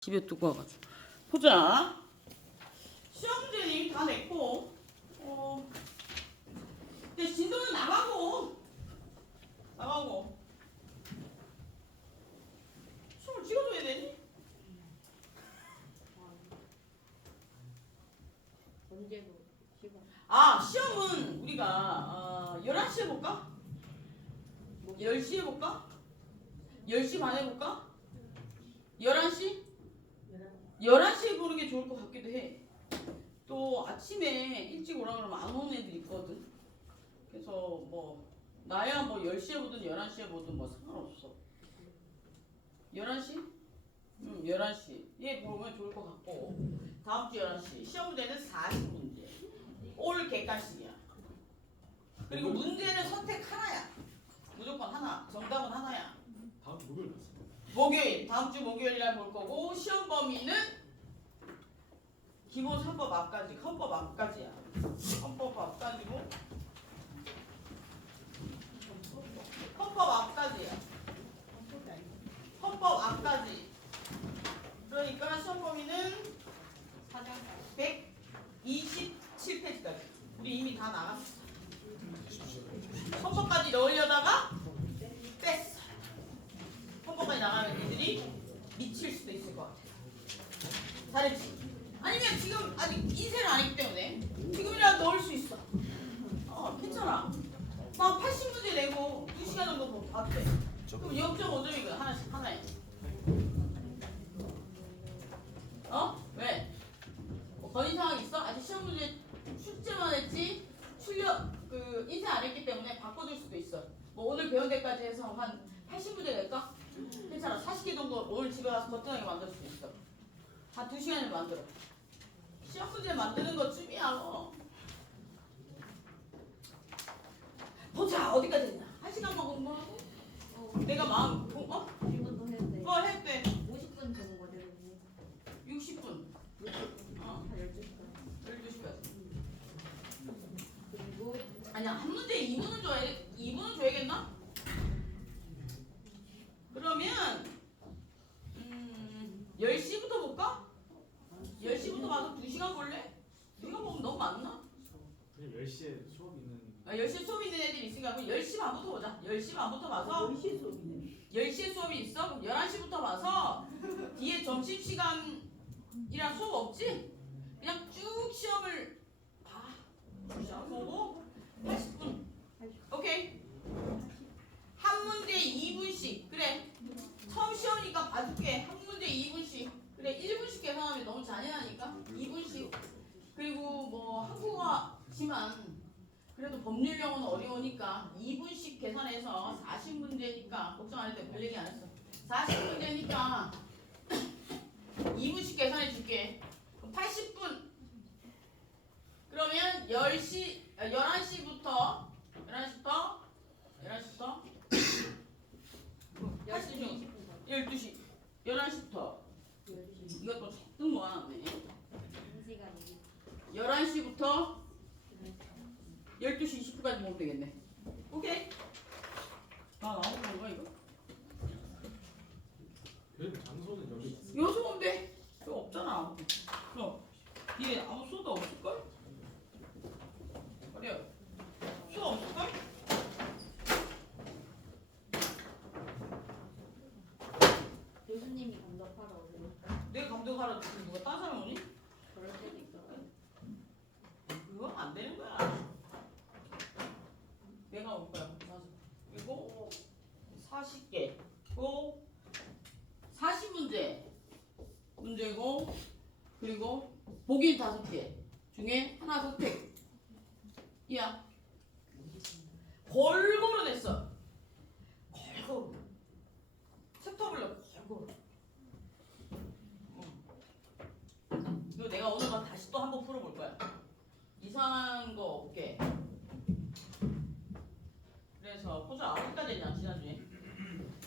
집에 두고 와가지고 보자. 시험 문제는 이미 다 냈고 근데 진도는 나가고 시험을 찍어줘야 되니? 시험은 우리가 11시에 볼까? 10시에 볼까? 10시 반에 볼까? 11시? 11시에 보는 게 좋을 것 같기도 해. 또 아침에 일찍 오라 그러면 안 오는 애들 있거든. 그래서 뭐 나야 뭐 10시에 보든 11시에 보든 뭐 상관없어. 11시? 11시. 얘 보면 좋을 것 같고. 다음 주 11시. 시험 문제는 40문제. 올 객관식이야. 그리고 문제는 선택 하나야. 무조건 하나. 정답은 하나야. 다음 주 목요일 났어. 목요일. 다음 주 목요일 날 볼 거고 시험 범위는 기본 3법 앞까지. 헌법 앞까지야. 헌법 앞까지고 헌법 앞까지야. 헌법 앞까지. 그러니까 시험 범위는 127페이지까지. 우리 이미 다 나갔어. 헌법까지 넣으려다가 뺐어. 헌법까지 나가면 애들이 미칠 수도 있을 것 같아. 잘했지? 아니면 지금 아직 인쇄를 안 했기 때문에 지금이라도 넣을 수 있어. 괜찮아. 막 80문제 내고 2시간 정도 봤대. 그럼 0.5점이거든. 하나씩 하나에. 왜? 뭐 건의 사항 있어? 아직 시험 문제 출제만 했지 인쇄 안 했기 때문에 바꿔줄 수도 있어. 뭐 오늘 배운 데까지 해서 한 80문제 낼까? 괜찮아. 40개 정도 오늘 집에 가서 거뜬하게 만들 수 있어. 한 2시간을 만들어. 시험 문제 만드는 것쯤이야. 보자. 어디까지 했냐? 1시간만 공부하고 내가 마음 이것도 해도 돼. 했대. 50분 되는 거죠, 60분. 12시까지. 그리고 아니야, 한 문제 2분은 줘야겠나? 그러면 10시부터 볼까? 10시부터 봐서 2시간 볼래? 2시간 보면 너무 많나? 그냥 10시에 수업 있는. 10시에 수업 있는 애들이 있으니까 그럼 10시 반부터 보자. 10시 반부터 봐서 10시에 수업이네. 10시에 수업이 있어? 그럼 11시부터 봐서 뒤에 점심시간이랑 수업 없지? 그냥 쭉 시험을 봐. 시험 보고 80분. 오케이. 한 문제 2분씩. 그래. 처음 시험이니까 봐줄게. 한 문제 2분씩. 그래. 1분씩 계산하면 너무 잔인하니까 2분씩. 그리고 뭐 한국어지만 그래도 법률 용어는 어려우니까 2분씩 계산해서 40문제니까 걱정 안 해도 돼. 별 얘기 안 했어. 40문제니까 2분씩 계산해 줄게. 80분. 그러면 11시부터 12시 11시부터 이것도 잔뜩 모아놨네. 11시부터 12시 20분까지 먹으면 되겠네. 오케이. 나오는 건가 이거? 그 장소는 여기 있어. 여기서 오면 돼. 이거 없잖아. 뒤에 아무 수도 없을걸? 그래요. 수 없을걸? 교수님이 감독하러 오세요. 내가 감독하러 누가 딴 사람 오니? 그럴 때도 있더라고요. 그건 안 되는 거야. 내가 올 거야. 그리고 40개. 또 40문제고 그리고 보기 5개 중에 하나 선택. 이야. 골고루 냈어. 골고루. 챕터별로 골고루. 이거 내가 오늘 다시 또 한번 풀어볼 거야. 이상한 거 없게. 그래서 보자. 어디까지 했냐 지난주에.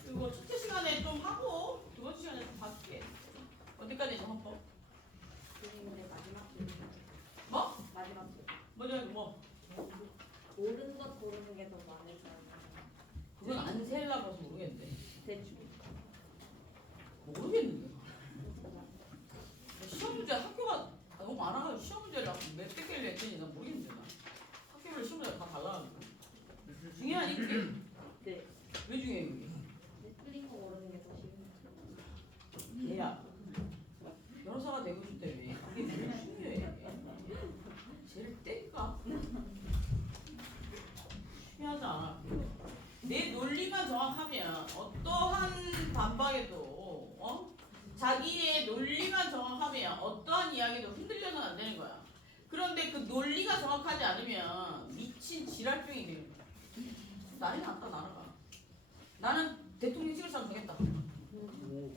그리고 첫째 시간에 좀 하고 두 번째 시간에 좀 봐줄게. 어디까지 했냐 헌법? 교수님의 마지막 줄. 뭐? 마지막 줄. 뭐냐 뭐? 옳은 것 고르는 게 더 많을까요? 그건 안 세려고 해서 모르겠는데. 대충. 모르겠는데. 논리만 정확하면 어떠한 반박에도 자기의 논리만 정확하면 어떠한 이야기도 흔들려서는 안 되는 거야. 그런데 그 논리가 정확하지 않으면 미친 지랄병이 되는 거야. 난리 났다 나라가. 나는 대통령 찍을 사람 정했다. 오.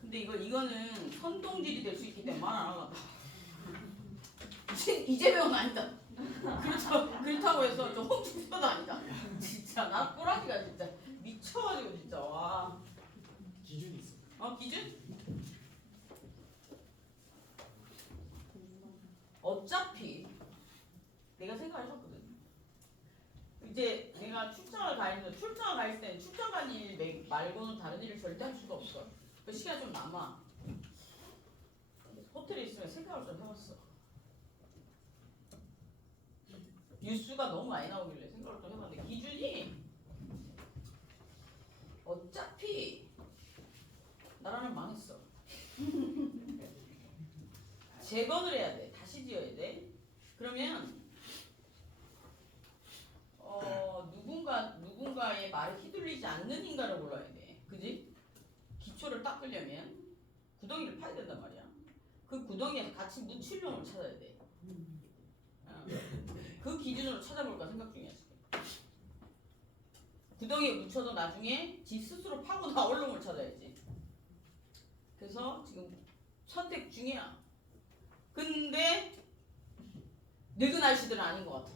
근데 이거는 선동질이 될 수 있기 때문에 말 안 하겠다. 이재명은 아니다. 그렇다고 해서 저 홍준표도 아니다. 진짜 나 꼬라지가 진짜 미쳐가지고 진짜 와. 기준이 있어. 기준? 어차피 내가 생각을 했었거든. 이제 내가 출장을 가 있을 때는 출장 간 일 말고는 다른 일을 절대 할 수가 없어. 그 시간이 좀 남아. 호텔에 있으면 생각을 좀 해봤어. 뉴스가 너무 많이 나오길래 생각을 좀 해봤는데 기준이 어차피 나라는 망했어. 재건을 해야 돼. 다시 지어야 돼. 그러면 누군가의 말에 휘둘리지 않는 인간을 골라야 돼. 그지? 기초를 닦으려면 구덩이를 파야 된단 말이야. 그 구덩이에 같이 묻힐 놈을 찾아야 돼. 그 기준으로 찾아볼까 생각 중이야 지금. 구덩이에 묻혀도 나중에 지 스스로 파고 나올 놈을 찾아야지. 그래서 지금 선택 중이야. 근데 늙은 아저씨들은 아닌 것 같아.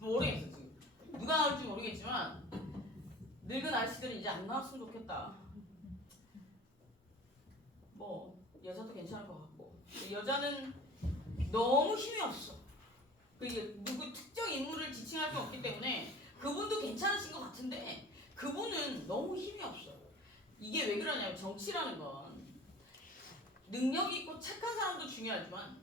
모르겠어 지금. 누가 나올지 모르겠지만 늙은 아저씨들은 이제 안 나왔으면 좋겠다. 뭐 여자도 괜찮을 것 같고 여자는 너무 힘이 없어. 누구 특정 인물을 지칭할 수 없기 때문에 그분도 괜찮으신 것 같은데 그분은 너무 힘이 없어. 이게 왜 그러냐면 정치라는 건 능력 있고 착한 사람도 중요하지만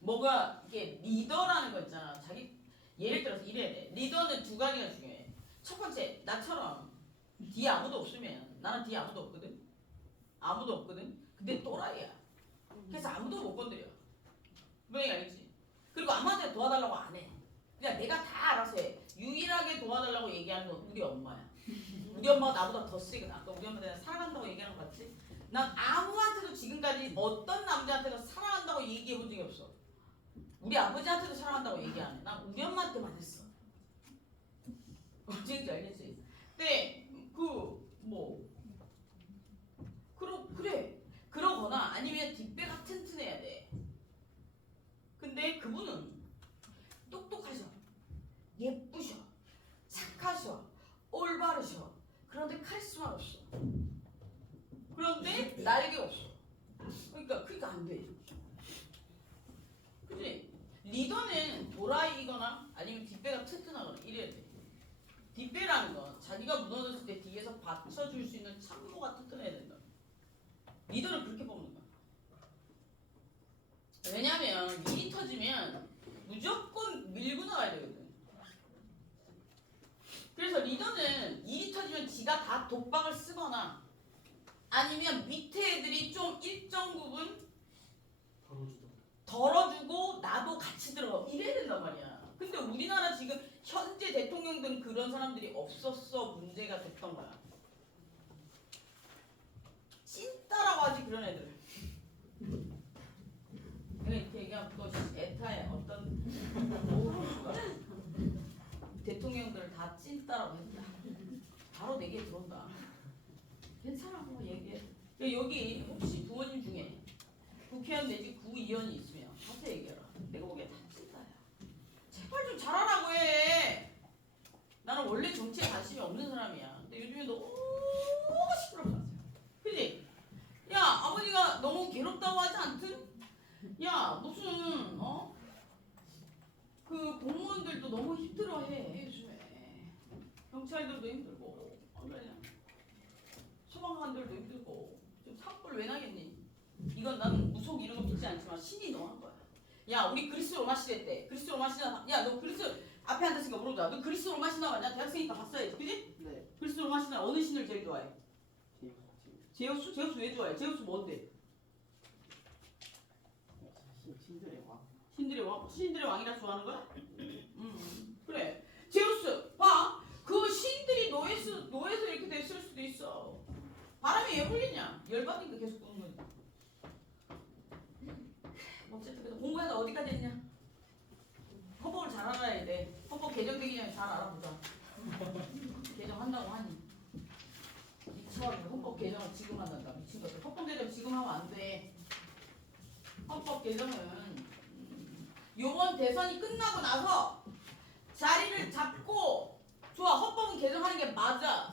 뭐가 이게 리더라는 거 있잖아. 자기 예를 들어서 이래야 돼. 리더는 두 가지가 중요해. 첫 번째 나처럼 뒤에 아무도 없으면 나는 뒤에 아무도 없거든. 아무도 없거든. 근데 또라이야. 그래서 아무도 못 건드려. 분명히 알겠지? 그리고 아무한테 도와달라고 안 해. 그냥 내가 다 알아서 해. 유일하게 도와달라고 얘기하는 건 우리 엄마야. 우리 엄마가 나보다 더 세거든. 아까 우리 엄마 내가 사랑한다고 얘기하는 거 같지? 난 아무한테도 지금까지 어떤 남자한테도 사랑한다고 얘기해 본 적이 없어. 우리 아버지한테도 사랑한다고 얘기 안 해. 난 우리 엄마한테만 했어. 어찌인지 알겠지? 근데 그래. 그러거나 아니면 뒷배가 튼튼해야 돼. 근데 그분은 똑똑하셔. 예쁘셔. 착하셔. 올바르셔. 그런데 카리스마 없어. 그런데 날개 없어. 그러니까 안 돼. 그치? 리더는 도라이거나 아니면 뒷배가 튼튼하거나 이래야 돼. 뒷배라는 건 자기가 무너졌을 때 뒤에서 받쳐줄 수 있는 참모가 튼튼해야 된다. 리더는 그렇게 뽑는 거야. 왜냐면 일이 터지면 무조건 밀고 나가야 되거든. 그래서 리더는 일이 터지면 지가 다 독박을 쓰거나 아니면 밑에 애들이 좀 일정 부분 덜어주고 나도 같이 들어가 이래야 된단 말이야. 근데 우리나라 지금 현재 대통령들은 그런 사람들이 없었어 문제가 됐던 거야. 찐따라고 하지 그런 애들. 내가 이렇게 얘기하면 또 에타에 어떤 대통령들을 다 찐따라고 했다. 바로 내게 들어온다. 괜찮아 뭐 얘기해. 여기 혹시 부모님 중에 국회의원 내지 구의원이 있으면 한테 얘기해라. 내가 보기엔 다 찐따야. 제발 좀 잘하라고 해. 나는 원래 정치에 관심이 없는 사람이야. 근데 요즘에 너무 시끄럽다. 그지? 야 아버지가 너무 괴롭다고 하지 않든? 야 무슨 그 공무원들도 너무 힘들어해 요즘에. 경찰들도 힘들고 소방관들도 힘들고 지금 산불 왜 나겠니? 이건 나는 무속 이런 거 믿지 않지만 신이 너한 거야. 야 우리 그리스 로마 시대 때 그리스 로마 시대 야너 그리스 앞에 앉았으니까 물어보자. 너 그리스 로마 신화 봤냐? 대학생이니까 봤어야지. 그지? 네. 그리스 로마 신화 어느 신을 제일 좋아해? 제우스? 제우스 왜 좋아해? 제우스 뭔데? 신들의 왕. 신들의 왕? 신들의 왕이라 좋아하는 거야? 그래. 제우스 노에서 이렇게 됐을 수도 있어. 바람이 왜 불리냐? 열받으니까 계속 부는 거지. 어쨌든 그래서 공부하다 어디까지 했냐? 헌법을 잘 알아야 돼. 헌법 개정되기 전에 잘 알아보자. 개정한다고 하니. 미쳐가지고 헌법 개정을 지금 한단다. 미친 것들. 헌법 개정 지금 하면 안 돼. 헌법 개정은 요번 대선이 끝나고 나서 자리를 잡고 좋아. 헌법은 개정하는 게 맞아.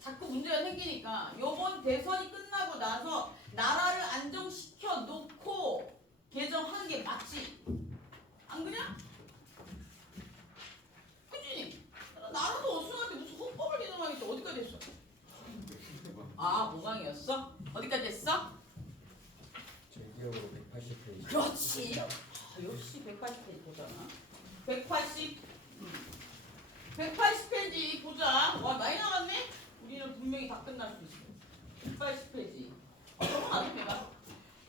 자꾸 문제가 생기니까 요번 대선이 끝나고 나서 나라를 안정시켜 놓고 개정하는 게 맞지. 안 그냐? 그지? 나라도 어수선한데 무슨 헌법을 개정하겠지. 어디까지 됐어? 아, 5강이었어? 어디까지 됐어? 제 기억으로 180페이지. 그렇지. 역시 180페이지 보잖아. 180페이지 보자. 와, 많이 나갔네? 우리는 분명히 다 끝날 수 있어. 180페이지. 저건 안 됩니다.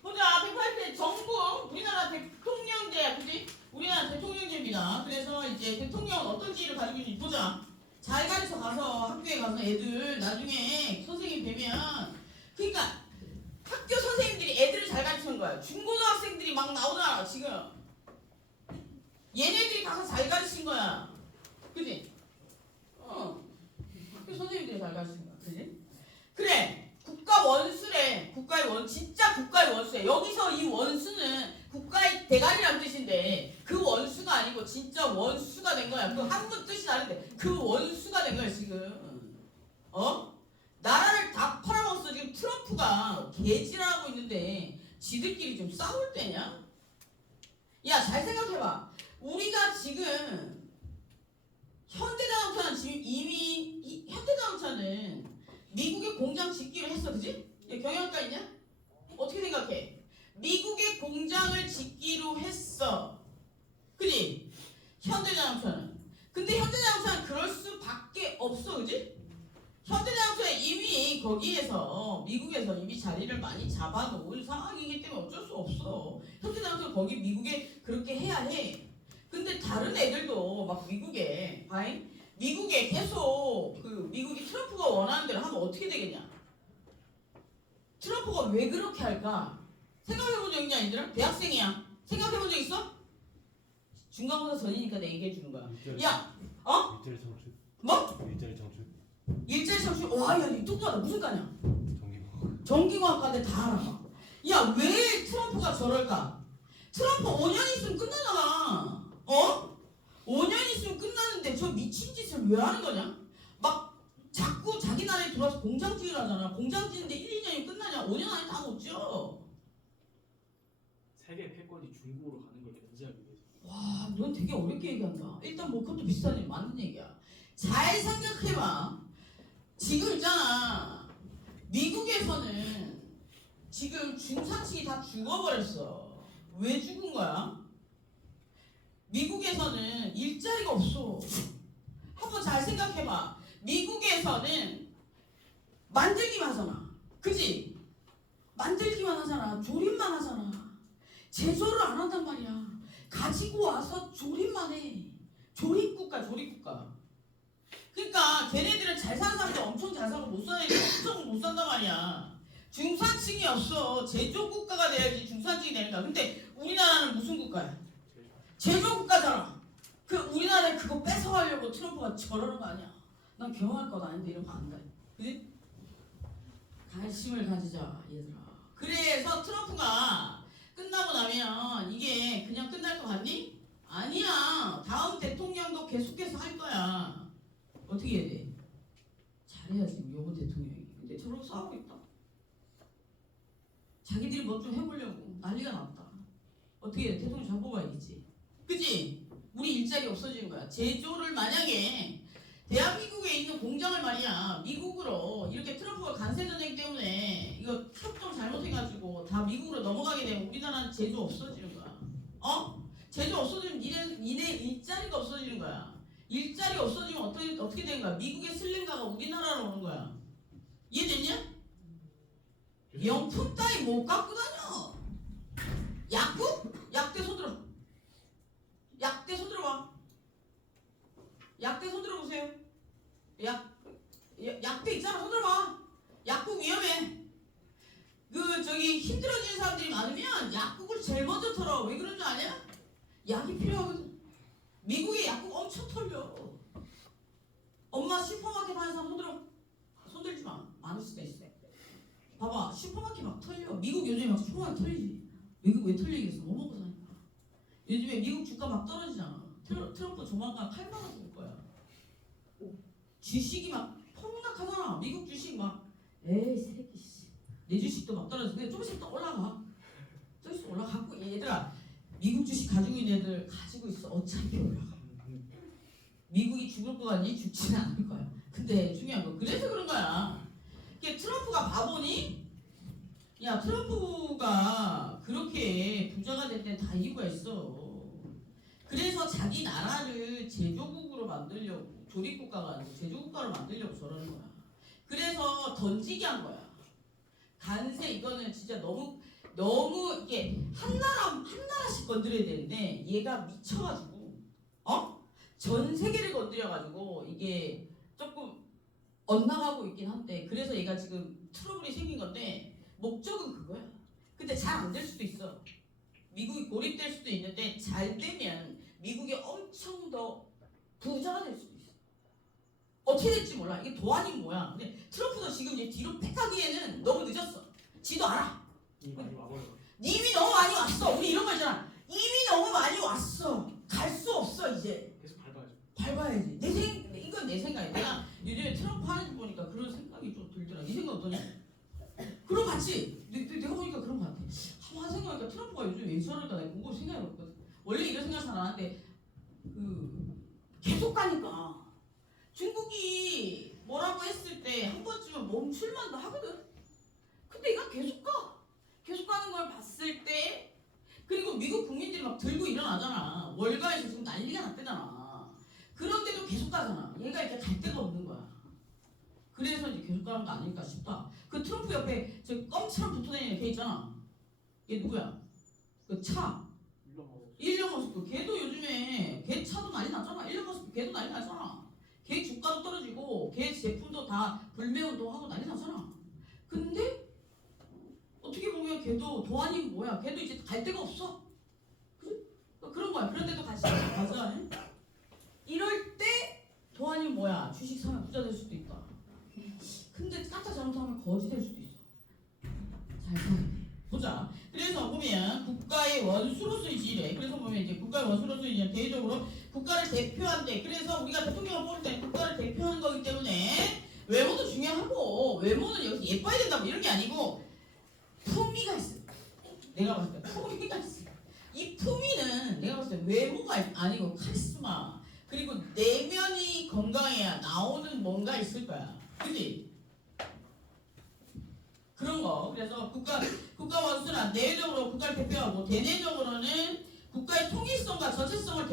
보자. 180페이지 정부. 우리나라 대통령제. 그지? 우리나라 대통령제입니다. 그래서 이제 대통령은 어떤 지위를 가지고 있는지 보자. 잘 가르쳐 가서 학교에 가서 애들 나중에 선생님 되면 그러니까 학교 선생님들이 애들을 잘 가르치는 거야. 중고등학생들이 막 나오잖아 지금. 얘네들이 가서 잘 가르친 거야. 그지? 학교 선생님들이 잘 가르친 거야. 그지? 그래. 국가 원수래. 국가의 원 진짜 국가의 원수야. 여기서 이 원수는 국가의 대가리란 뜻인데 그 원수가 아니고 진짜 원수가 된 거야. 그 한문 뜻이 다른데 그 원수가 된 거야 지금. 나라를 다 팔아먹었어. 지금 트럼프가 개지랄하고 있는데 지들끼리 좀 싸울 때냐? 야, 잘 생각해봐. 우리가 지금 현대자동차는 지금 이미 현대자동차는 미국의 공장 짓기로 했어, 그지? 경영학과 있냐? 어떻게 생각해? 미국의 공장을 짓기로 했어, 그지? 현대자동차는. 근데 현대자동차는 그럴 수밖에 없어, 그지? 현대자동차는 이미 거기에서 미국에서 이미 자리를 많이 잡아놓은 상황이기 때문에 어쩔 수 없어. 현대자동차는 거기 미국에 그렇게 해야 해. 근데 다른 애들도 막 미국에 계속 그 미국이 트럼프가 원하는 대로 하면 어떻게 되겠냐? 트럼프가 왜 그렇게 할까? 생각해본 적 있냐, 얘들아? 대학생이야. 생각해본 적 있어? 중간고사 전이니까 내가 얘기해 주는 거야. 야, 일자리 창출. 뭐? 일자리 창출. 일자리 창출. 와, 야, 니 똑똑하다. 무슨 과냐? 전기공학. 전기공학과인데 다 알아. 야, 왜 트럼프가 저럴까? 트럼프 5년 있으면 끝나잖아. 5년 있으면 끝나는데 저 미친 짓을 왜 하는 거냐? 막 자꾸 자기 나라에 들어와서 공장 지으라잖아. 공장 지는데 1, 2년이면 끝나냐? 5년 안에 다 못 지어. 세계 패권이 중국으로 가는 걸 견제하기 위해서. 와, 넌 되게 어렵게 얘기한다. 일단 뭐 그것도 비슷한 일 맞는 얘기야. 잘 생각해봐. 지금 있잖아. 미국에서는 지금 중산층이 다 죽어버렸어. 왜 죽은 거야? 미국에서는 일자리가 없어. 한번 잘 생각해봐. 미국에서는 만들기만 하잖아. 그지? 만들기만 하잖아. 조립만 하잖아. 제조를 안 한단 말이야. 가지고 와서 조립만 해. 조립국가. 그러니까 걔네들은 잘 사는 사람들 엄청 잘 사고 못 사는 애들 엄청 못 산단 말이야. 중산층이 없어. 제조국가가 돼야지 중산층이 되는 거야. 근데 우리나라는 무슨 국가야? 제조국가잖아. 그 우리나라에 그거 뺏어가려고 트럼프가 저러는 거 아니야. 난 경험할 건 아닌데 이런 거 안 돼. 그지? 관심을 가지자, 얘들아. 그래서 트럼프가 끝나고 나면 이게 그냥 끝날 것 같니? 아니야. 다음 대통령도 계속해서 할 거야. 어떻게 해야 돼? 잘해야지, 요번 대통령이. 근데 저러고 싸우고 있다. 자기들이 뭐 좀 해보려고 난리가 났다. 어떻게 해? 대통령 잘 뽑아야겠지. 그치? 우리 일자리 없어지는 거야. 제조를 만약에 대한민국에 있는 공장을 말이야, 미국으로 이렇게 트럼프가 간세전쟁 때문에 이거 협정 잘못해가지고 다 미국으로 넘어가게 되면 우리나라는 제조 없어지는 거야. 제조 없어지면 니네 일자리가 없어지는 거야. 일자리 없어지면 어떻게 되는 거야? 미국의 슬링가가 우리나라로 오는 거야. 이해됐냐? 명품 따위 못 갖고 다녀. 약국? 약대 손들어. 약대 손들어 봐. 약대 손들어 보세요. 앞에 있잖아. 손 들어봐. 약국 위험해. 그 저기 힘들어지는 사람들이 많으면 약국을 제일 먼저 털어. 왜 그런 줄 아냐? 약이 필요하거든. 미국에 약국 엄청 털려. 엄마 슈퍼마켓 하는 사람 손 들어. 손 들지 마. 많을 수도 있어. 봐봐. 슈퍼마켓 막 털려. 미국 요즘에 막 슈퍼마켓 털리지. 미국 왜 털리겠어? 뭐 먹고 사니까. 요즘에 미국 주가 막 떨어지잖아. 트럼프 조만간 칼망아 죽을 거야. 주식이 막 폭락하잖아. 미국 주식 막 에이 새끼 씨. 내 주식도 막 떨어져. 근데 조금씩 또 올라가. 조금씩 올라가고 얘들아 미국 주식 가지고 있는 애들 가지고 있어. 어차피 올라가. 미국이 죽을 거 같니? 죽지는 않을 거야. 근데 중요한 거 그래서 그런 거야. 이게 트럼프가 바보니? 야 트럼프가 그렇게 부자가 될 땐 다 이유가 있어. 그래서 자기 나라를 제조국으로 만들려고 조립국가가 아니고 제조국가로 만들려고 저러는 거야. 그래서 던지게 한 거야. 간세 이거는 진짜 너무 이게 하나씩 건드려야 되는데 얘가 미쳐가지고 전 세계를 건드려가지고 이게 조금 엇나가고 있긴 한데 그래서 얘가 지금 트러블이 생긴 건데 목적은 그거야. 근데 잘 안 될 수도 있어. 미국이 고립될 수도 있는데 잘 되면 미국이 엄청 더 부자가 될 수도 있어. 어떻게 될지 몰라. 이게 도안이 뭐야. 근데 트럼프도 지금 이제 뒤로 팩하기에는 너무 늦었어. 지도 알아. 이 많이 와버려. 이미 너무 많이 왔어. 우리 이런 거 있잖아. 이미 너무 많이 왔어. 갈 수 없어 이제. 계속 밟아야죠. 밟아야지. 이건 내 생각이야. 내가 요즘에 트럼프 하는 거 보니까 그런 생각이 좀 들더라. 네 생각 어떠냐? 그런 거 같지? 내가 보니까 그런 거 같아. 한번 생각하니까 트럼프가 요즘 왜 저럴까 내가 그거 생각해봤거든. 원래 이런 생각 잘 안 하는데 계속 가니까 중국이 뭐라고 했을 때 한 번쯤은 멈출만도 하거든. 근데 얘가 계속 가. 계속 가는 걸 봤을 때 그리고 미국 국민들이 막 들고 일어나잖아. 월가에서 지금 난리가 났대잖아. 그런데도 계속 가잖아. 얘가 이제 갈 데가 없는 거야. 그래서 이제 계속 가는 거 아닐까 싶다. 그 트럼프 옆에 저 껌처럼 붙어다니는 걔 있잖아. 걔 누구야? 그 차. 일론 머스크. 걔도 요즘에 걔 차도 난리 났잖아. 일론 머스크 걔도 난리 났잖아. 걔 주가도 떨어지고 걔 제품도 다 불매운동하고 난리 났잖아. 근데 어떻게 보면 걔도 도안이 뭐야? 걔도 이제 갈 데가 없어. 그런 거야. 그런데도 같이 가져가네. 이럴 때 도안이 뭐야? 주식 사면 부자 될 수도 있다. 근데 깜짝 잘못하면 거지 될 수도 있어. 잘 사야 돼. 보자. 그래서 보면 국가의 원수로서의 지뢰. 그래서 보면 이제 국가의 원수로서의 이제 대외적으로 국가를 대표한대. 그래서 우리가 대통령을 뽑을 때 국가를 대표하는 거기 때문에 외모도 중요하고 외모는 여기서 예뻐야 된다 뭐 이런 게 아니고 품위가 있어. 내가 봤을 때 품위가 있어. 이 품위는 내가 봤을 때 외모가 아니고 카리스마 그리고 내면이 건강해야 나오는 뭔가 있을 거야. 그치? 그런 거. 그래서 국가 원수는 내외적으로 국가를 대표하고 대내적으로는 국가의 통일성과 전체성을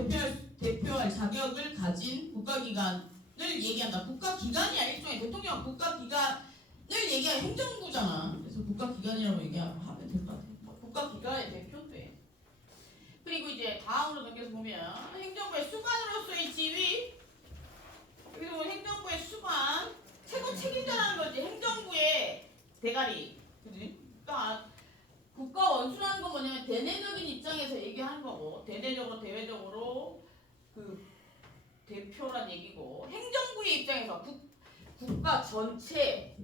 대표할 자격을 가진 국가기관을 얘기한다. 국가기관이야. 일종의 대통령 국가기관을 얘기하는 행정부잖아. 그래서 국가기관이라고 얘기하면 될 것 같아. 국가기관의 대표인데. 그리고 이제 다음으로 넘겨서 보면 행정부의 수반으로서의 지위. 그리고 행정부의 수반. 최고 책임자라는 거지. 행정부의 대가리. 그지? 그러니까 국가 원수라는 건 뭐냐면 대내적인 입장에서 얘기하는 거고 대내적으로 대외적으로 그 대표란 얘기고 행정부의 입장에서 국가 전체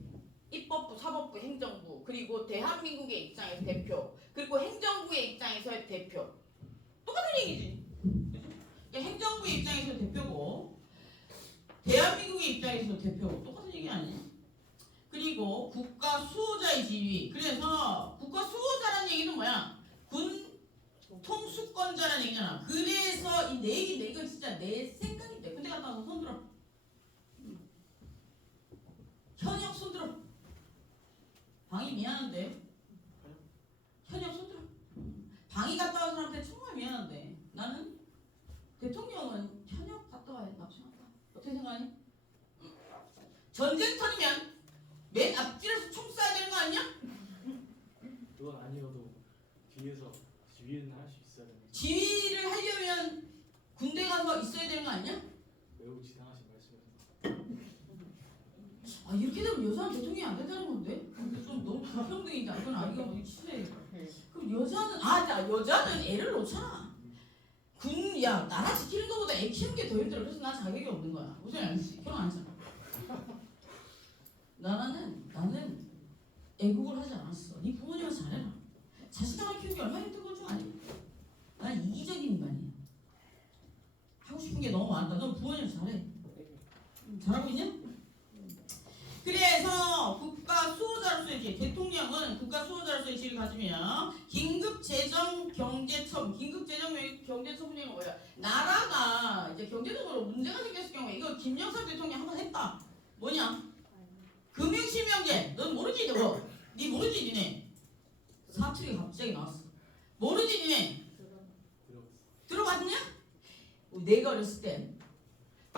입법부, 사법부, 행정부 그리고 대한민국의 입장에서 대표 그리고 행정부의 입장에서의 대표 똑같은 얘기지. 그러니까 행정부의 입장에서 대표고 대한민국의 입장에서 대표고 똑같은 얘기 아니야? 그리고 국가 수호자의 지위. 그래서 국가 수호자라는 얘기는 뭐야? 군 통수권자라는 얘기잖아. 그래서 이 내 얘기인데 이건 진짜 내 생각인데 군대 갔다 와서 손 들어. 현역 손 들어. 방이 미안한데. 현역 손 들어. 방이 갔다 온 사람한테 정말 미안한데 나는 대통령은 현역 갔다 와야 된다고 생각한다. 어떻게 생각하니? 전쟁터이면 맨 앞길에서 총 쏴야 되는 거 아니야? 그건 아니어도 뒤에서 지휘는 할 수 있어야 되는. 지휘를 하려면 군대 가서 있어야 되는 거 아니야? 매우 지당하신 말씀이십니다. 아 이렇게 되면 여자는 대통령이 안 된다는 건데? 근데 좀 너무 불평등이다. 이건 아이가 너무 치네. 그럼 여자는 애를 놓잖아. 야 나라 지키는 것보다 애 키우는 게 더 힘들어. 그래서 나 자격이 없는 거야. 무슨 알지? 결혼 안 했잖아. 나는 애국을 하지 않았어. 네 부모님은 잘해라. 자식 하나 키우는 게 얼마나 힘든 건 줄 아니? 난 이기적인 인간이야. 하고 싶은 게 너무 많다. 넌 부모님 잘해. 잘하고 있냐? 그래서 국가 수호자로서의 지위, 대통령은 국가 수호자로서의 지위를 가지며 긴급 재정 경제 처분, 긴급 재정 경제 처분이 뭐야? 나라가 이제 경제적으로 문제가 생겼을 경우에 이거 김영삼 대통령이 한번 했다. 뭐냐? 금융실명제. 넌 모르지 이거? 네 모르지 니네? 사투리 갑자기 나왔어. 모르지 니네? 들어봤냐? 내가 어렸을 때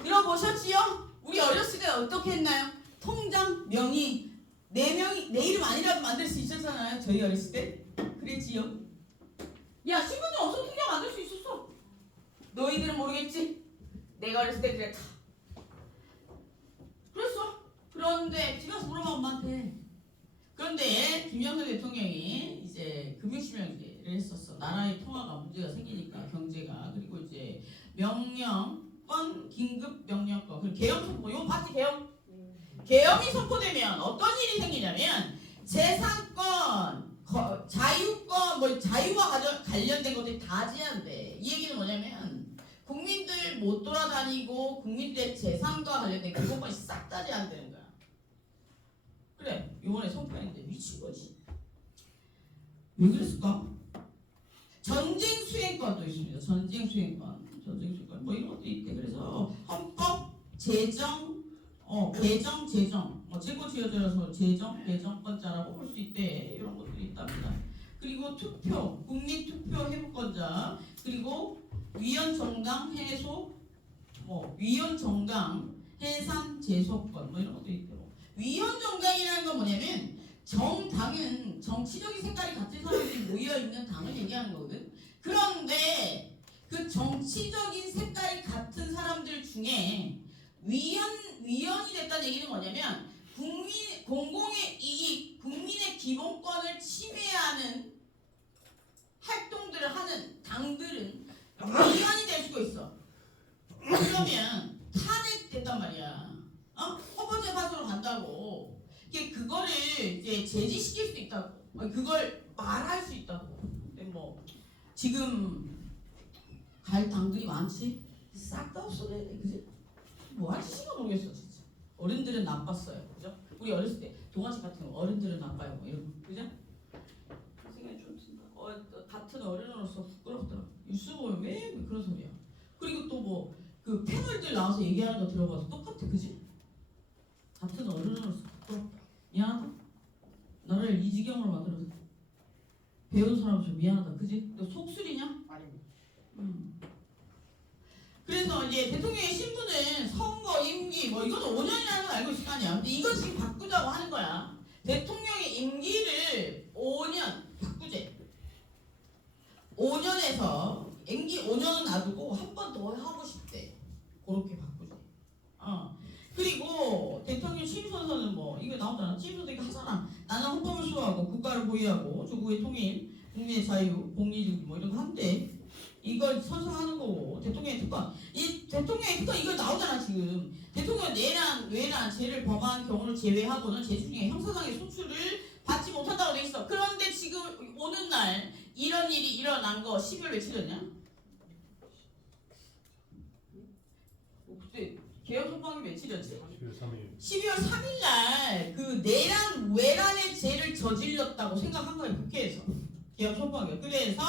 들어보셨지요? 우리 어렸을 때 어떻게 했나요? 통장 명의 내 이름 아니라도 만들 수 있었잖아요. 저희 어렸을 때 그랬지요. 야 신분증 없어도 통장 만들 수 있었어. 너희들은 모르겠지? 내가 어렸을 때 그랬다. 그랬어. 그런데 집에 가서 물어봐 엄마한테. 그런데 김영삼 대통령이 이제 금융실명제를 했었어. 나라의 통화가 문제가 생기니까 경제가. 그리고 이제 명령권, 긴급 명령권, 그리고 개혁 선포. 이거 봤지 개혁? 개혁이 선포되면 어떤 일이 생기냐면 재산권, 자유권, 뭐 자유와 관련된 것들이 다 제한돼. 이 얘기는 뭐냐면 국민들 못 돌아다니고 국민들의 재산과 관련된 기본권이 싹 다 제한되는 거야. 그래, 이번에 선포했는데 미친 거지. 왜 그랬을까? 전쟁 수행권도 있습니다. 전쟁 수행권 뭐 이런 것도 있대. 그래서 헌법, 재정, 개정, 재정, 제고지어져서 재정, 개정권자라고 볼 수 있대. 이런 것들이 있답니다. 그리고 투표, 국민투표 회복권자, 그리고 위헌정당 해소, 위헌정당 해산 제소권, 뭐 이런 것도 있고. 위헌정당이라는 건 뭐냐면 정당은 정치적인 색깔이 같은 사람들이 모여 있는 당을 얘기하는 거거든. 그런데 그 정치적인 색깔이 같은 사람들 중에 위헌이 됐다는 얘기는 뭐냐면 공공의 이익, 국민의 기본권을 침해하는 활동들을 하는 당들은 위헌이 될 수가 있어. 그러면 탄핵된단 말이야. 헌법재판소로 간다고. 그거를 이제 제지시킬 수도 있다고. 그걸 말할 수 있다고. 근데 뭐 지금 갈 당들이 많지? 싹 다 없어져. 그지? 뭐 할지가 모르겠어 진짜. 어른들은 나빴어요. 그죠? 우리 어렸을 때 동화책 같은 거 어른들은 나빠요. 뭐 이런 거. 그죠? 그 생각이 좀 든다. 같은 어른으로서 부끄럽더라. 뉴스 보면 왜 그런 소리야. 그리고 또 뭐 그 패널들 나와서 얘기하는 거 들어봐도 똑같아. 그지? 같은 어른으로서 부끄럽다. 미안하다. 나를 이 지경으로 만들어서 배운 사람으로서 미안하다. 그지? 너 속술이냐? 아닙니다. 그래서 이제 대통령의 신분은 선거, 임기 뭐 이것도 5년이라는 걸 알고 있을 거 아니야. 근데 이걸 지금 바꾸자고 하는 거야. 대통령의 임기를 5년 바꾸재. 5년에서 임기 5년은 놔두고 한 번 더 하고 싶대. 그렇게 바꾸재. 그리고 대통령 취임선서는 뭐 이거 나오잖아. 취임선서 이거 하잖아. 나는 헌법을 수호하고 국가를 보유하고 조국의 통일, 국민의 자유, 공리주의 뭐 이런 거 한대. 이걸 선서하는 거고. 대통령의 특권. 이 대통령의 특권 이거 나오잖아 지금. 대통령 내란, 외란, 죄를 범한 경우를 제외하고는 제주 중에 형사상의 소출을 받지 못한다고 돼 있어. 그런데 지금 오는 날 이런 일이 일어난 거 12월 며칠이었냐? 그때 개혁 선포한 게 며칠이었지? 12월 3일 날 그 내란, 외란의 죄를 저질렀다고 생각한 거예요. 국회에서. 개혁 선포한 게. 그래서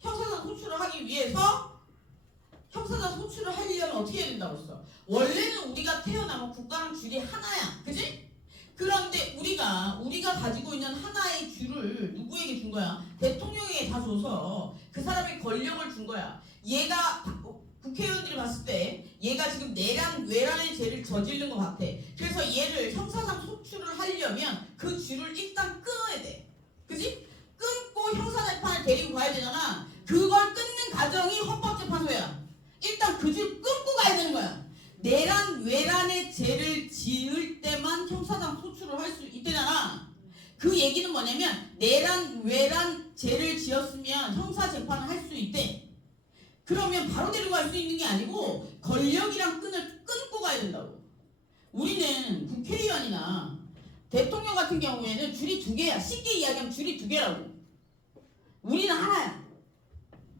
형사상 소출을 하기 위해서 형사상 소출을 하려면 어떻게 해야 된다고 했어? 원래는 우리가 태어나면 국가랑 줄이 하나야. 그지? 그런데 우리가 가지고 있는 하나의 줄을 누구에게 준 거야? 대통령에게 다 줘서 그 사람의 권력을 준 거야. 얘가 국회의원들이 봤을 때 얘가 지금 내란, 외란의 죄를 저지른 것 같아. 그래서 얘를 형사상 소출을 하려면 그 줄을 일단 끊어야 돼. 그지? 끊고 형사재판을 데리고 가야 되잖아. 그걸 끊는 과정이 헌법재판소야. 일단 그 줄 끊고 가야 되는 거야. 내란, 외란의 죄를 지을 때만 형사 얘기는 뭐냐면 내란 외란 죄를 지었으면 형사 재판을 할 수 있대. 그러면 바로 데리고 갈 수 있는 게 아니고 권력이랑 끈을 끊고 가야 된다고. 우리는 국회의원이나 대통령 같은 경우에는 줄이 2개야. 쉽게 이야기하면 줄이 2개라고. 우리는 하나야.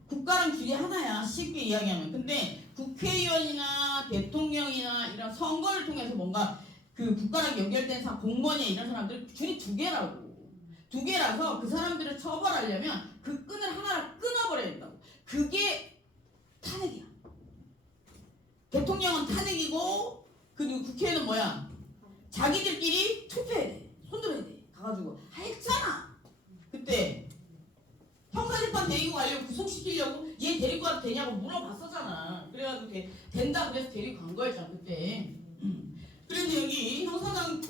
국가랑 줄이 하나야. 쉽게 이야기하면. 근데 국회의원이나 대통령이나 이런 선거를 통해서 뭔가 그 국가랑 연결된 공무원이나 이런 사람들 줄이 2개라고. 2개라서 그 사람들을 처벌하려면 그 끈을 하나를 끊어버려야 된다고. 그게 탄핵이야. 대통령은 탄핵이고 그리고 국회는 뭐야? 자기들끼리 투표해야 돼. 손들어야 돼. 가가지고 했잖아. 그때 형사재판 데리고 가려고 구속시키려고 얘 데리고 가도 되냐고 물어봤었잖아. 그래가지고 된다 그래서 데리고 간 거였잖아 그때. 그래서 여기 형사장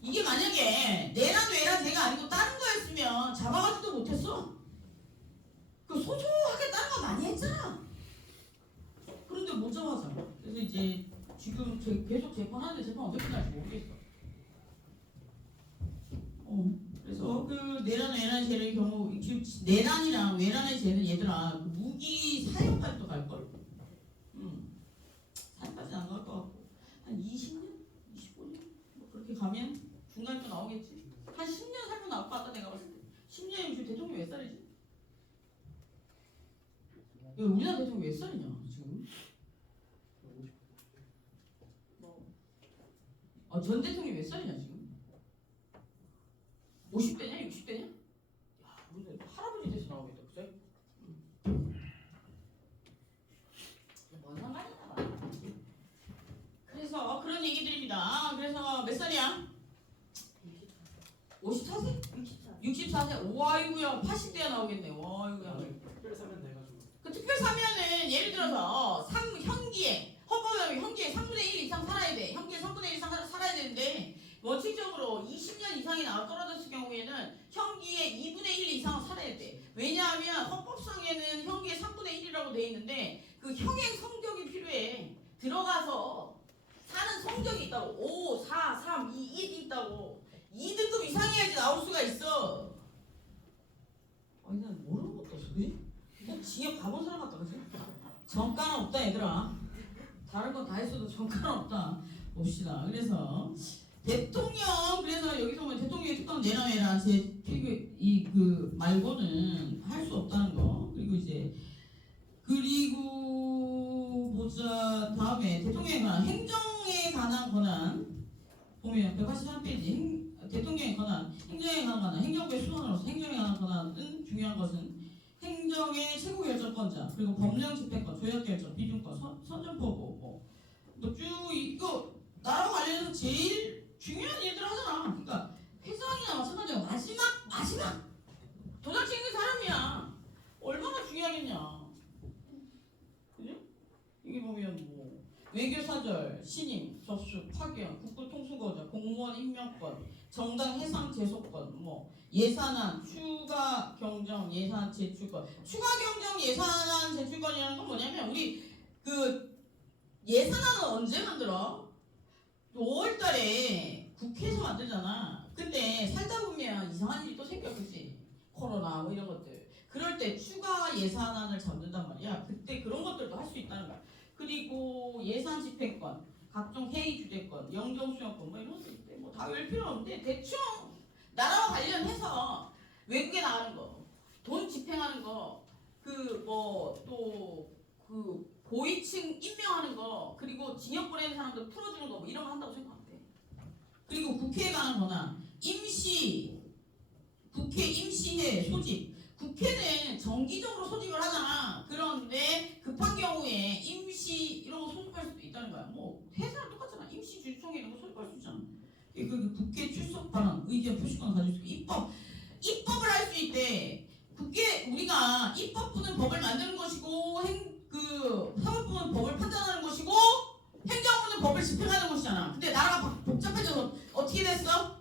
이게 만약에 내란 외란 죄가 아니고 다른 거였으면 잡아가지도 못했어. 그 소소하게 다른 거 많이 했잖아. 그런데 못 잡아잖아. 그래서 이제 지금 계속 재판하는데 재판 언제 끝날지 모르겠어. 그래서 그 내란 외란 죄의 경우 지금 내란이랑 외란의 죄는 얘들아 그 무기 사형까지도 갈 걸. 사형까지 안 갈 것 같고 한 20년, 25년 뭐 그렇게 가면 중간에 또 나오겠지. 한 10년 살면 나올 것 같다 내가 봤을 때. 10년이면 지금 대통령 몇 살이지? 야, 우리나라 대통령 몇 살이냐 지금? 전 대통령이 몇 살이냐 지금? 50대냐? 60대냐? 야, 우리 할아버지 돼서 나오겠다, 그죠? 뭔 상관이야? 그래서 그런 얘기들입니다. 그래서 몇 살이야? 54세? 64세? 와이구야, 80대가 나오겠네. 와이구야. 특별 사면 돼가지고. 그 특별 사면은 예를 들어서 형기에 헌법에 형기에 3분의 1 이상 살아야 돼. 형기에 3분의 1 이상 살아야 되는데 원칙적으로 20년 이상이 나와 떨어졌을 경우에는 형기의 2분의 1 이상 살아야 돼. 왜냐하면 헌법상에는 형기의 3분의 1이라고 돼 있는데 그 형행 성적이 필요해. 들어가서 사는 성적이 있다고. 5, 4, 3, 2, 1이 있다고. 2등급 이상해야지 나올 수가 있어. 아니 난 모르는 것도 없어. 그지? 꼭 징역 가본 사람 같다. 그지? 정가는 없다 얘들아. 다른 건 다 했어도 정가는 없다. 봅시다. 그래서 대통령 그래서 여기서 보면 대통령의 특권 내놔해라 제 필요 이그 말고는 할 수 없다는 거. 그리고 보자 다음에 대통령에 관한 행정에 관한 권한 보면 183페이지 대통령의 권한 행정에 관한 권한 행정부의 수반으로서 행정에 관한 권한은 중요한 것은 행정의 최고 결정권자 그리고 법령 집행권 조약 결정 비준권 선전포고 쭉 이거 나라와 관련해서 제일 중요한 일들 하잖아. 그러니까 회장이나 마찬가지야. 마지막 도장 찍는 사람이야. 얼마나 중요하겠냐. 그죠? 이게 보면 뭐 외교사절, 신임, 접수, 파견, 국고통수거자, 공무원 임명권, 정당 해상 제소권, 뭐 예산안, 추가 경정, 예산 제출권. 추가 경정, 예산안 제출권이라는 건 뭐냐면 우리 그 예산안은 언제 만들어? 5월달에 국회에서 만들잖아. 근데 살다 보면 이상한 일이 또 생겨, 그치? 코로나 뭐 이런 것들. 그럴 때 추가 예산안을 잡는단 말이야. 그때 그런 것들도 할 수 있다는 거야. 그리고 예산 집행권, 각종 회의 주재권, 영정 수용권 뭐 이런 것도 있대. 뭐 다 외울 필요 없는데 대충 나라와 관련해서 외국에 나가는 거, 돈 집행하는 거, 그 뭐 또 그 고위층 임명하는 거, 그리고 징역 보내는 사람들 풀어주는 거 뭐 이런 거 한다고 생각하면 돼. 그리고 국회에 관한 권한, 국회 임시회 소집. 국회는 정기적으로 소집을 하잖아. 그런데 급한 경우에 임시 이런 거 소집할 수도 있다는 거야. 뭐 회사랑 똑같잖아. 임시 주주총회 이런 거 소집할 수 있잖아. 그 국회 출석 발언, 의견 표시권 가질 수 있고 입법을 할 수 있대. 국회 우리가 입법부는 법을 만드는 것이고 사법부는 법을 판단하는 것이고 행정부는 법을 집행하는 것이잖아. 근데 나라가 복잡해져서 어떻게 됐어?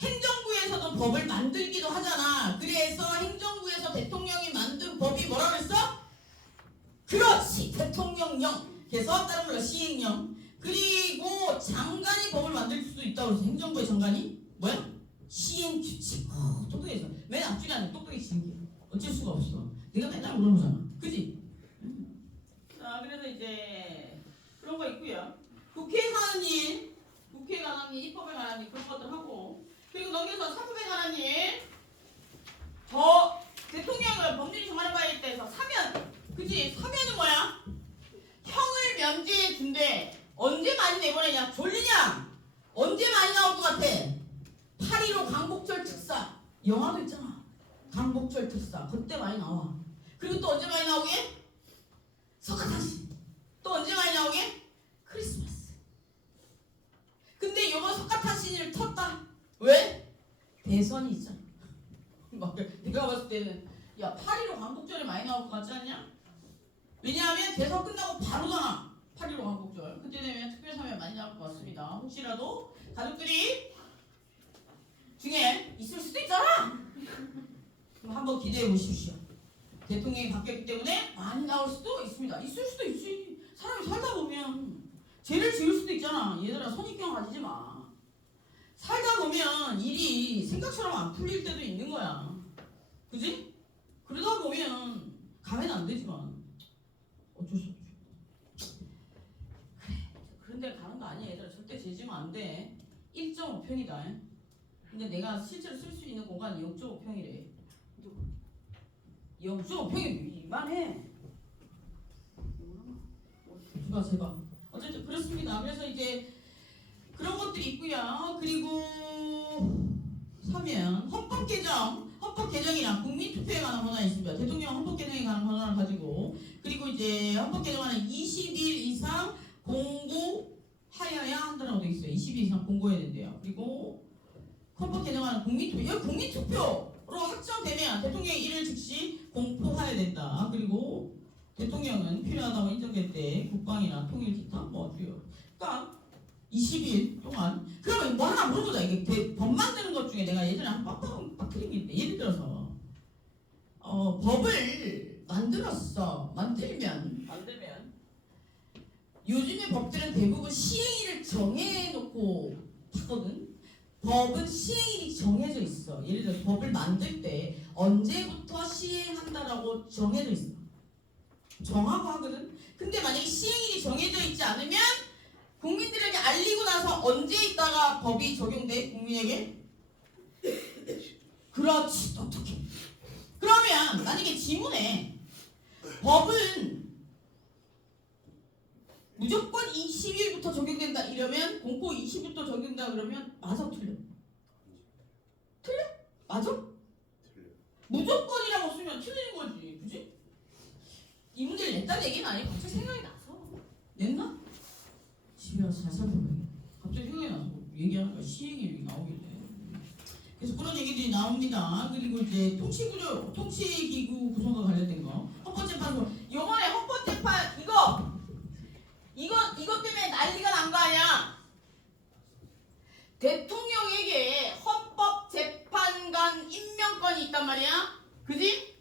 행정부에서도 법을 만들기도 하잖아. 그래서 행정부에서 대통령이 만든 법이 뭐라 그랬어? 그렇지, 대통령령. 그래서 다른 말로 시행령. 그리고 장관이 법을 만들 수도 있다고 해서 행정부의 장관이 뭐야? 시행규칙. 똑똑해서 맨 앞줄이 아니라 똑똑해지는 게 어쩔 수가 없어. 내가 맨날 물어보잖아. 그지? 자, 그래서 이제 그런 거 있고요. 국회에 관한 일, 국회에 관한 일, 입법에 관한 일 그런 것들 하고, 그리고 넘겨서 사법에 관한 일, 더 대통령을 법률이 정하는 바에 대해서 사면, 그지? 사면은 뭐야? 형을 면제해 준대. 언제 많이 내보내냐? 졸리냐? 언제 많이 나올 것 같아? 8.15 광복절 특사 영화도 있잖아. 광복절 특사 그때 많이 나와. 그리고 또 언제 많이 나오게? 석가탄신. 또 언제 많이 나오게? 크리스마스. 근데 이번 석가탄신을 텄다. 왜? 대선이 있잖아. 막 내가 봤을 때는 야 8.15 광복절에 많이 나올 것 같지 않냐? 왜냐하면 대선 끝나고 바로잖아. 8.15 광복절. 그때 되면 특별사면 많이 나올 것 같습니다. 혹시라도 가족들이 중에 있을 수도 있잖아. 그럼 한번 기대해 보십시오. 대통령이 바뀌었기 때문에 많이 나올 수도 있습니다. 있을 수도 있지. 사람이 살다 보면 죄를 지을 수도 있잖아. 얘들아 선입견 가지지 마. 살다 보면 일이 생각처럼 안 풀릴 때도 있는 거야. 그지? 그러다 보면 가면 안 되지만 어쩔 수 없죠. 그래. 그런 데 가는 거 아니야. 얘들아 절대 죄지면 안 돼. 1.5평이다. 근데 내가 실제로 쓸 수 있는 공간이 0.5평이래. 0.5평이 이만해. 누가 제가 어쨌든 그렇습니다. 그래서 이제 그런 것들이 있고요. 그리고 사면 헌법 개정이랑 국민 투표에 관한 권한이 있습니다. 대통령 헌법 개정에 관한 권한을 가지고 그리고 이제 헌법 개정안은 20일 이상 공고하여야 한다라고 되어 있어요. 20일 이상 공고해야 된대요. 그리고 헌법 개정안은 국민투표로 확정되면 대통령이 이를 즉시 공포해야 된다. 그리고 대통령은 필요하다고 인정될 때 국방이나 통일 기타 뭐 주요. 그러니까 20일 동안 그러면 뭐 하나 물어보자. 이게 법 만드는 것 중에 내가 예전에 한 빡빡빡 게 있는데 예를 들어서 법을 만들면 요즘의 법들은 대부분 시행일을 정해놓고 하거든. 법은 시행일이 정해져 있어. 예를 들어 법을 만들 때 언제부터 시행한다라고 정해져 있어. 정하고 하거든. 근데 만약에 시행일이 정해져 있지 않으면 국민들에게 알리고 나서 언제 있다가 법이 적용돼? 국민에게? 그렇지. 똑똑해. 그러면 만약에 지문에 법은 무조건 20일부터 적용된다 이러면 공포 20일부터 적용된다 그러면 맞아 틀려? 틀려? 맞아? 틀려. 무조건이라고 쓰면 틀리는 거지. 그지? 이 문제를 냈다는 얘기는 아니고 갑자기 생각이 나서 냈나? 집에 와서 잘 살펴봐야겠다. 갑자기 생각이 나서 얘기하니까 시행일이 나오길래 그래서 그런 얘기들이 나옵니다. 그리고 이제 통치구조, 통치기구 구성과 관련된 거 헌법재판소 요번에 헌법재판 이것 때문에 난리가 난 거 아니야. 대통령에게 헌법재판관 임명권이 있단 말이야. 그지?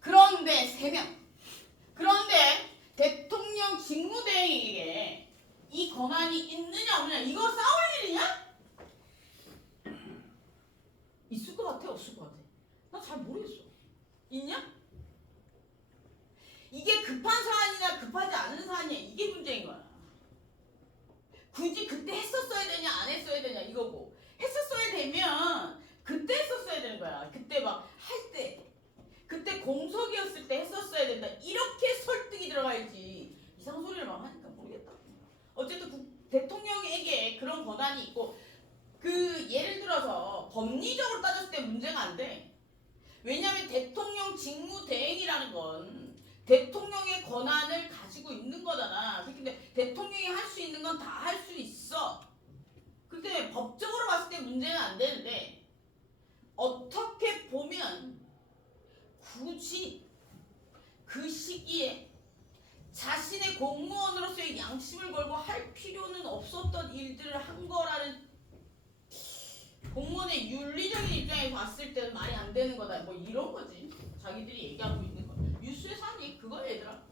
그런데 3명. 그런데 대통령 직무대행에게 이 권한이 있느냐 없느냐 이거 싸울 일이냐? 있을 것 같아 없을 것 같아? 나 잘 모르겠어. 있냐? 이게 급한 사안이냐 급하지 않은 사안이냐 이게 문제인 거야. 굳이 그때 했었어야 되냐 안 했어야 되냐 이거고 했었어야 되면 그때 했었어야 되는 거야. 그때 막 할 때 그때 공석이었을 때 했었어야 된다. 이렇게 설득이 들어가야지. 이상 소리를 막 하니까 모르겠다. 어쨌든 대통령에게 그런 권한이 있고 예를 들어서 법리적으로 따졌을 때 문제가 안 돼. 왜냐하면 대통령 직무대행이라는 건 대통령의 권한을 가지고 있는 거잖아. 근데 대통령이 할 수 있는 건 다 할 수 있어. 근데 법적으로 봤을 때 문제는 안 되는데 어떻게 보면 굳이 그 시기에 자신의 공무원으로서의 양심을 걸고 할 필요는 없었던 일들을 한 거라는 공무원의 윤리적인 입장에서 봤을 때는 말이 안 되는 거다. 뭐 이런 거지. 자기들이 얘기하고 있는 거. 뉴스에서 하는 얘기 그거야 얘들아.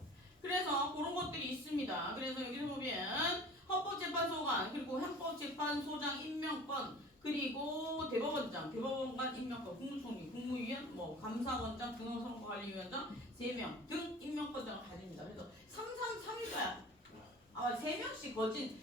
그래서 그런 것들이 있습니다. 그래서 여기서 보면 헌법재 헌법재판소관 그리고 헌법재판소장 임명권 그리고 대법원장 임명권 국무총리 국무위원 뭐 감사원장 중앙선거관리위원장 3명 등 임명권장을 가집니다. 그래서 333일 거야. 아마 3명씩 거진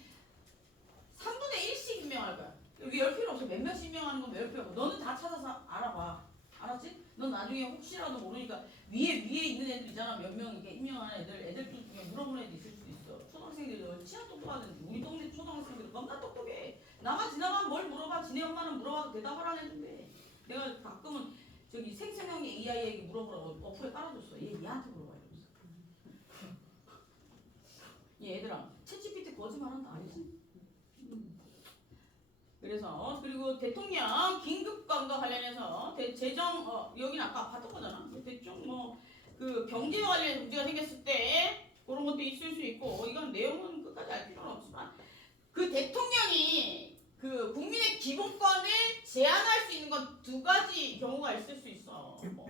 3분의 1씩 임명할 거야. 여기 열 필요 없어. 몇 명씩 임명하는 건 열 필요 없어. 너는 다 찾아서 알아봐. 알았지? 넌 나중에 혹시라도 모르니까 위에 있는 애들 있잖아. 몇 명 이렇게 임명하는 애들 중에 물어보는 애들 있을 수도 있어. 초등학생들 치아 똑똑하던데 우리 동네 초등학생들 겁나 똑똑해. 나가 지나가면 뭘 물어봐. 지네 엄마는 물어봐도 대답을 안 해준대. 내가 가끔은 저기 생생형의 AI에게 물어보라고 어플에 깔아줬어. 얘한테 물어봐 이러면서. 얘들아 챗GPT 거짓말한다 알지? 그래서 그리고 대통령 긴급관과 관련해서 재정 여기는 아까 봤던 거잖아. 대충 뭐 그 경제와 관련해서 문제가 생겼을 때 그런 것도 있을 수 있고 이건 내용은 끝까지 알 필요는 없지만 그 대통령이 그 국민의 기본권을 제한할 수 있는 건 2가지 경우가 있을 수 있어. 뭐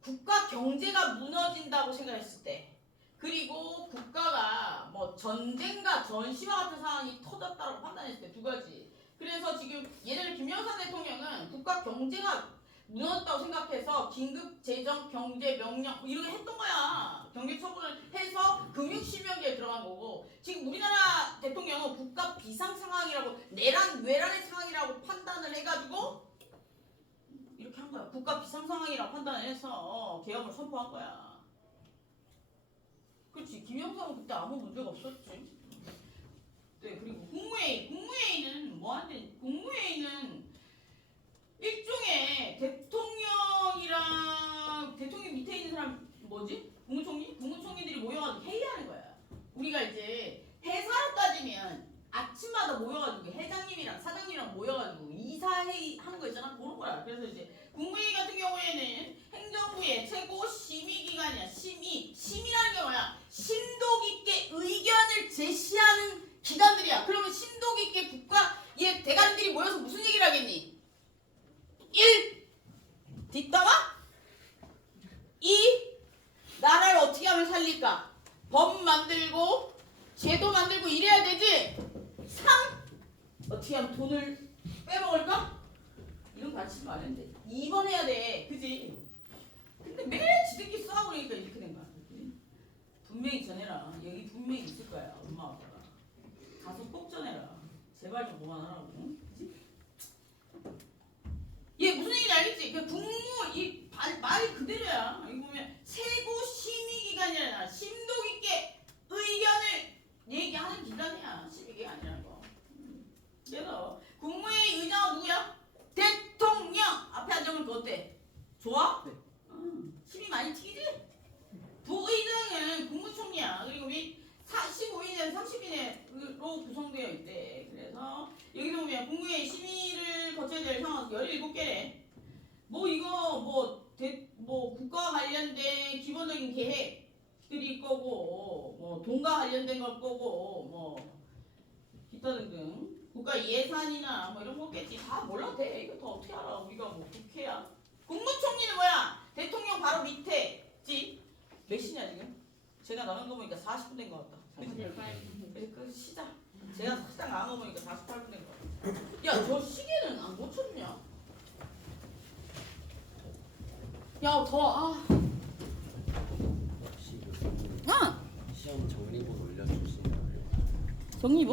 국가 경제가 무너진다고 생각했을 때. 그리고 국가가 뭐 전쟁과 전시와 같은 상황이 터졌다고 판단했을 때 2가지. 그래서 지금 예를 김영삼 대통령은 국가 경제가 무너졌다고 생각해서 긴급 재정 경제 명령 이렇게 했던 거야. 경제 처분을 해서 금융 실명제에 들어간 거고 지금 우리나라 대통령은 국가 비상 상황이라고 외란의 상황이라고 판단을 해가지고 이렇게 한 거야. 국가 비상 상황이라고 판단을 해서 계엄을 선포한 거야. 그렇지. 김영삼은 그때 아무 문제가 없었지. 네, 그리고 국무회의는 뭐 하는데 국무회의는 일종의 대통령 밑에 있는 사람 뭐지? 국무총리들이 모여가지고 회의하는 거야. 우리가 이제 회사로 따지면 아침마다 모여가지고 회장님이랑 사장님이랑 모여가지고 이사회의 하는 거 있잖아. 그런 거야. 그래서 이제 국무회의 같은 경우에는 행정부의 최고 심의기관이야. 심의라는 게 뭐야? 심도 깊게 의견을 제시하는 기관들이야. 그러면 심도 깊게 국가의 대관들이 모여서 무슨 얘기를 하겠니? 1. 뒷담화 2. 나라를 어떻게 하면 살릴까? 법 만들고 제도 만들고 이래야 되지. 3. 어떻게 하면 돈을 빼먹을까? 이런 거 같이 말했는데 2번 해야 돼. 그지? 근데 매일 지들끼리 싸우니까 이렇게 된 거야. 분명히 전해라. 여기 분명히 있을 거야. 엄마 아빠가. 가서 꼭 전해라. 제발 좀 그만하라고. 응? 그지? 얘 무슨 얘기인지 알겠지? 그 말이 그대로야. 이거 보면 최고 심의기관이라 심도 깊게 의견을 얘기하는 기관이야. 심의기가 아니라고. 그래서 국무회의 의장은 누구야? 대통령! 앞에 앉으면 그 어때? 좋아? 네. 힘이 많이 튀기지? 부의장은 국무총리야. 그리고 우리 15인에서 30인으로 구성되어 있대. 그래서 여기 보면 국무회의 심의를 거쳐야 될 상황 17개래. 뭐 이거 뭐 국가와 관련된 기본적인 계획들이 거고 뭐 돈과 관련된 걸 거고 뭐 기타 등등 국가 예산이나 뭐 이런 거겠지. 다 몰라도 돼. 이거 더 어떻게 알아? 우리가 뭐 국회야. 국무총리는 뭐야? 대통령 바로 밑에지. 몇 시냐 지금? 제가 나간 거 보니까 40분 된 것 같다. 그래서 그 시작. 제가 시작 나간 거 보니까 48분 된 것 같다. 야, 저 시계는 안 고쳐주냐? 야, 혹시 교수님 시험 정리본 올려주시나요? 정리본?